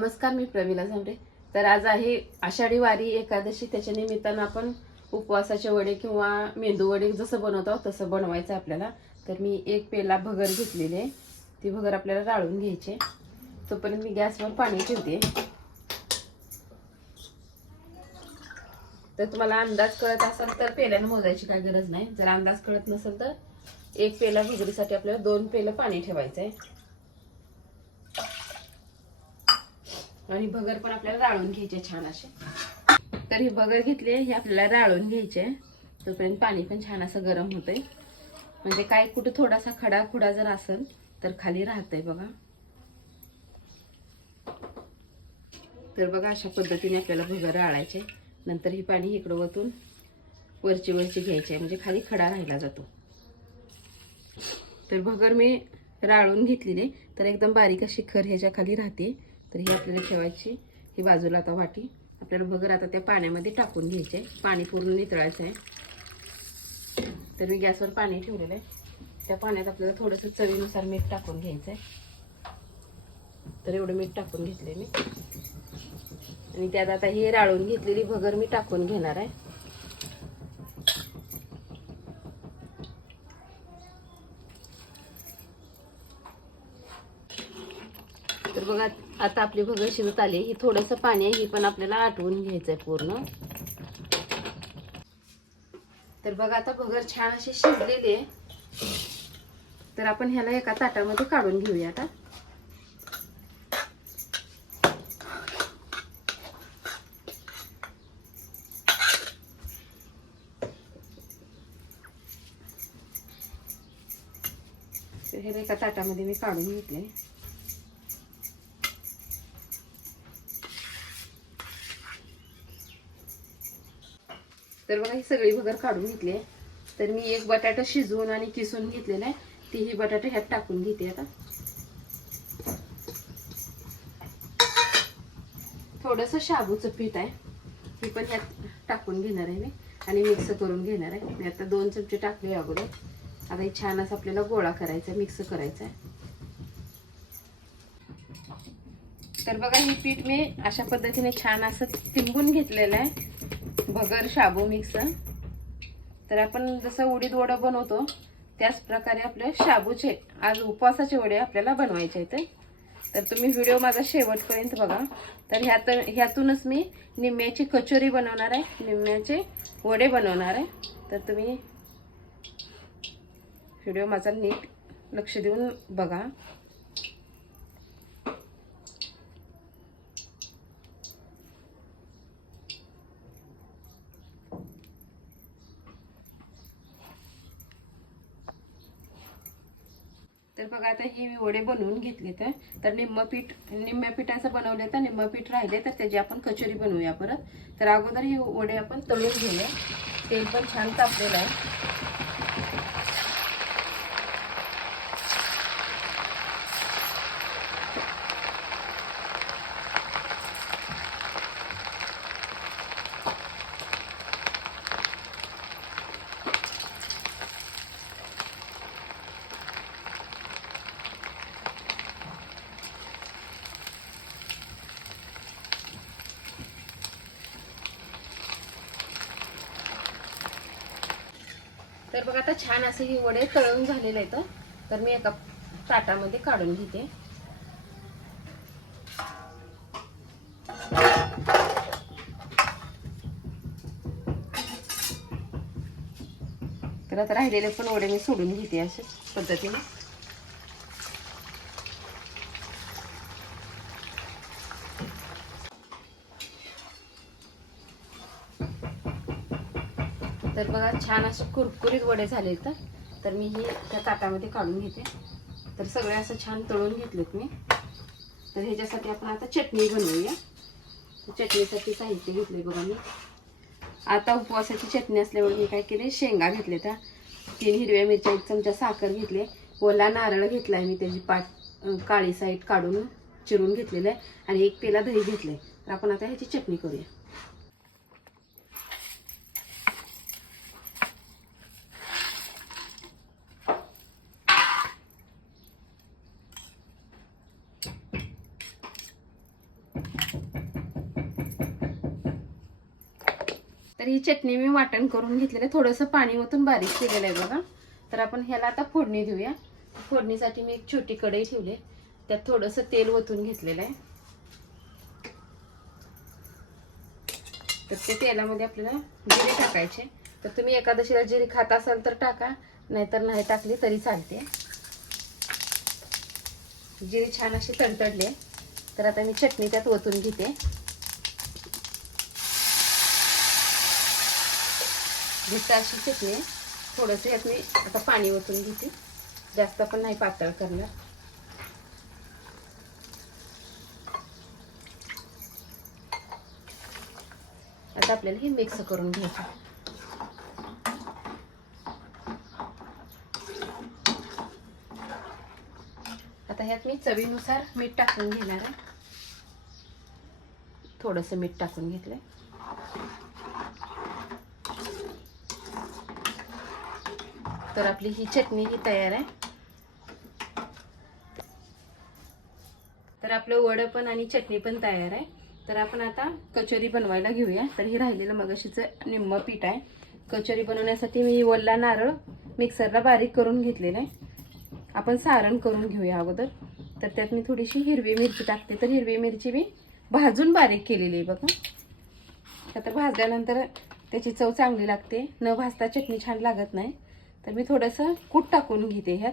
नमस्कार मी प्रमिला झांबरे. तर आज आहे आषाढी वारी एकादशी. त्याच्या निमित्तानं आपण उपवासाचे वडे किंवा मेंदू वडे जसं बनवतो तसं बनवायचं आहे आपल्याला. तर मी एक पेला भगर घेतलेली आहे. ती भगर आपल्याला राळून घ्यायची आहे. तोपर्यंत मी गॅसवर पाणी ठेवते. तर तुम्हाला अंदाज कळत असेल तर पेल्यानं मोजायची काय गरज नाही. जर अंदाज कळत नसेल तर एक पेला भगरीसाठी आपल्याला दोन पेलं पाणी ठेवायचं आहे. आणि भगर पण आपल्याला राळून घ्यायचे छान असे. तर हे भगर घेतले हे आपल्याला राळून घ्यायचे. आहे तोपर्यंत पाणी पण छान असं गरम होतंय. म्हणजे काय कुठं थोडासा खडा खुडा जर असेल तर खाली राहतंय बघा. तर बघा अशा पद्धतीने आपल्याला भगर राळायचे. नंतर हे पाणी इकडं वतून वरची वरची घ्यायची. आहे म्हणजे खाली खडा राहिला जातो. तर भगर मी राळून घेतलेली. तर एकदम बारीक अशी खर ह्याच्या खाली राहते. तर ही आपल्याला ठेवायची ही बाजूला आता वाटी. आपल्याला भगर आता त्या पाण्यामध्ये टाकून घ्यायचे आहे. पाणी पूर्ण नितळायचं आहे. तर मी गॅसवर पाणी ठेवलेलं आहे. त्या पाण्यात आपल्याला थोडंसं चवीनुसार मीठ टाकून घ्यायचं आहे. तर एवढं मीठ टाकून घेतले मी. आणि त्यात आता ही राळून घेतलेली भगर मी टाकून घेणार आहे. तर बघा आता आपली भगर शिजत आली. ही थोडंसं पाणी आहे ही पण आपल्याला आटवून घ्यायचं आहे पूर्ण. तर बघा आता भगर छान अशी शिजलेली आहे. तर आपण ह्याला एका ताटामध्ये काढून घेऊया आता. तर ह्याला एका ताटामध्ये मी काढून घेतले तर बघा ही सगळी भगर काढून घेतली आहे. तर मी एक बटाटा शिजवून आणि किसून घेतलेला आहे. ती ही बटाटा ह्यात टाकून घेते आता. थोडंसं शाबूचं पीठ आहे. हे पण ह्यात टाकून घेणार आहे मी. आणि मिक्स करून घेणार आहे. मी आता दोन चमचे टाकले अगोदर. आता हे छान असं आपल्याला गोळा करायचा मिक्स करायचा आहे. तर बघा हे पीठ मी अशा पद्धतीने छान असं तिंबून घेतलेलं आहे. भगर शाबू मिक्स तर आपण जसं उडीद वडा बनवतो त्याच प्रकारे आपले शाबूचे आज उपवासाचे वडे आपल्याला बनवायचे आहेत. तर तुम्ही व्हिडिओ माझा शेवटपर्यंत बघा. तर ह्यात ह्यातूनच मी निम्म्याची कचोरी बनवणार आहे. निम्म्याचे वडे बनवणार आहे. तर तुम्ही व्हिडिओ माझा नीट लक्ष देऊन बघा. आता हे मी वडे बनवून घेतले तर तर निम्म पीठ निम्म्या पिठाचं बनवले तर निम्म पीठ राहिले तर त्याची आपण कचोरी बनवूया परत. तर अगोदर हे वडे आपण तळून घेऊया. तेल पण छान तापलेलं आहे. तर बघा आता छान असे हे वडे तळून झालेले आहेत तर मी एका ताटामध्ये काढून घेते. तर आता राहिलेले पण वडे मी सोडून घेते अशा पद्धतीने. तर बघा छान असे कुरकुरीत वडे झाले तर. तर मी हे त्या ताटामध्ये काढून घेते. तर सगळे असं छान तळून घेतलेत मी. तर ह्याच्यासाठी आपण आता चटणी बनवूया. चटणीसाठी साहित्य घेतले बघा मी. आता उपवासाची चटणी असल्यामुळे मी काय केले शेंगा घेतले त्या तीन हिरव्या मिरच्या एक चमचा साखर घेतले ओला नारळ घेतला आहे मी त्याची पाट काळी साईड काढून चिरून घेतलेलं आहे. आणि एक पेला दही घेतलं आहे तर आपण आता ह्याची चटणी करूया. तर ही चटणी मी वाटण करून घेतलेलं आहे. थोडंसं पाणी ओतून बारीक केलेलं आहे बघा. तर आपण ह्याला आता फोडणी देऊया. फोडणीसाठी मी एक छोटी कढई ठेवली आहे. त्यात थोडंसं तेल ओतून घेतलेलं आहे. तर ते तेलामध्ये आपल्याला जिरे टाकायचे. तर तुम्ही एकादशीला जिरे खात असाल तर टाका. नाहीतर नाही टाकली तरी चालते. जिरे छान अशी तडतडले. तर आता मी चटणी त्यात ओतून घेते. घट्ट अशी चटणी आहे. थोडंसं यात मी आता पाणी ओतून घेते. जास्त पण नाही पातळ करणार. आता आपल्याला हे मिक्स करून घ्यायचं आता ह्यात मी चवीनुसार मीठ टाकून घेणार आहे. थोडंसं मीठ टाकून घेतलं आहे तर आपली ही चटणी ही तयार आहे. तर आपलं वडं पण आणि चटणी पण तयार आहे. तर आपण आता कचोरी बनवायला घेऊया. तर हे राहिलेलं मगाशीचं निम्म पीठ आहे. कचोरी बनवण्यासाठी मी वल्ला नारळ मिक्सरला बारीक करून घेतलेलं आहे. आपण सारण करून घेऊया अगोदर. तर त्यात मी थोडीशी हिरवी मिरची टाकते. तर हिरवी मिरची मी भाजून बारीक केलेली आहे बघा. आता तर भाजल्यानंतर त्याची चव चांगली लागते. न भाजता चटणी छान लागत नाही. तर मी थोडंसं कूट टाकून घेते ह्यात.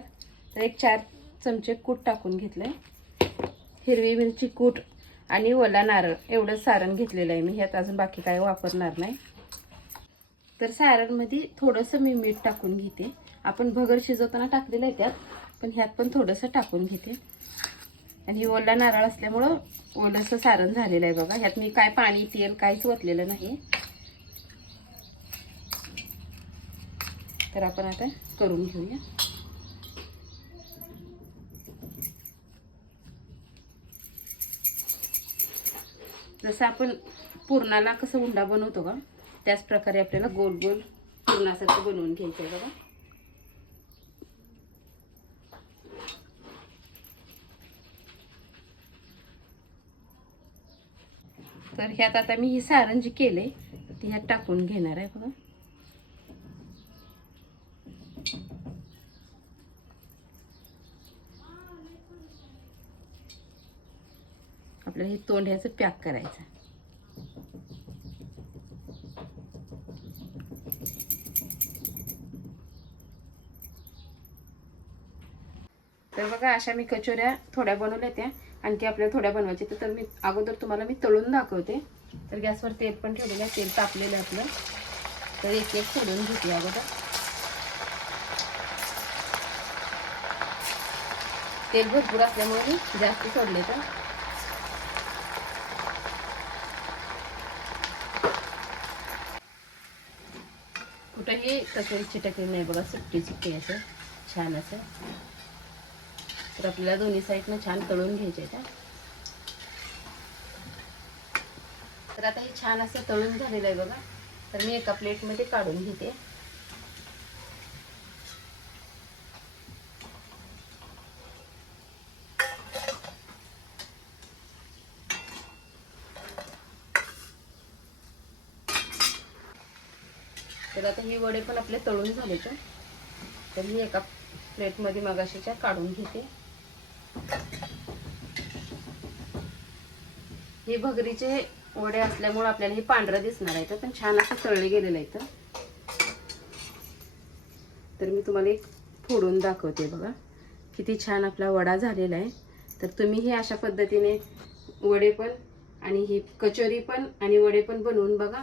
तर एक चार चमचे कूट टाकून घेतलं आहे हिरवी मिरची कूट आणि ओला नारळ एवढं सारण घेतलेलं आहे मी. ह्यात अजून बाकी काय वापरणार नाही. तर सारणमध्ये थोडंसं मी मीठ टाकून घेते. आपण भगर शिजवताना टाकलेलं आहे त्यात पण ह्यात पण थोडंसं टाकून घेते. आणि ओला नारळ असल्यामुळं ओलंसं सारण झालेलं आहे बघा. ह्यात मी काय पाणी तेल काहीच ओतलेलं नाही तर आपण आता करून घेऊया. जसं आपण पुरणाला कसं उंडा बनवतो का त्याच प्रकारे आपल्याला गोल गोल पुरणासारखं बनवून घ्यायचं आहे बघा. तर ह्यात आता मी ही सारण जी केले ती ह्यात टाकून घेणार आहे बघा. आपल्याला हे तोंड ह्याचं पॅक करायचं. तर बघा अशा मी कचोऱ्या थोड्या बनवल्या त्या आणखी आपल्याला थोड्या बनवायच्या तर मी अगोदर तुम्हाला मी तळून दाखवते. तर गॅसवर तेल पण ठेवलेलं आहे. तेल तापलेलं आहे आपलं. तर एक एक सोडून घेते अगोदर तेल भरपूर असल्यामुळे मी जास्त सोडले तर. कुठंही कचोरी चिटकली नाही बघा सुट्टी सुट्टी असं छान असं. तर आपल्याला दोन्ही साईडनं छान तळून घ्यायचे त्या तर आता हे छान असं तळून झालेलं आहे बघा. तर मी एका प्लेटमध्ये काढून घेते. तर आता हे वडे पण आपले तळून झाले तर तर मी एका प्लेटमध्ये मगाशीच्या काढून घेते. हे भगरीचे वडे असल्यामुळे आपल्याला हे पांढरं दिसणार आहे. पण छान असं तळले गेलेलं आहे तर मी तुम्हाला एक फोडून दाखवते बघा. किती छान आपला वडा झालेला आहे. तर तुम्ही हे अशा पद्धतीने वडे पण आणि ही कचोरी पण आणि वडे पण बनवून बघा.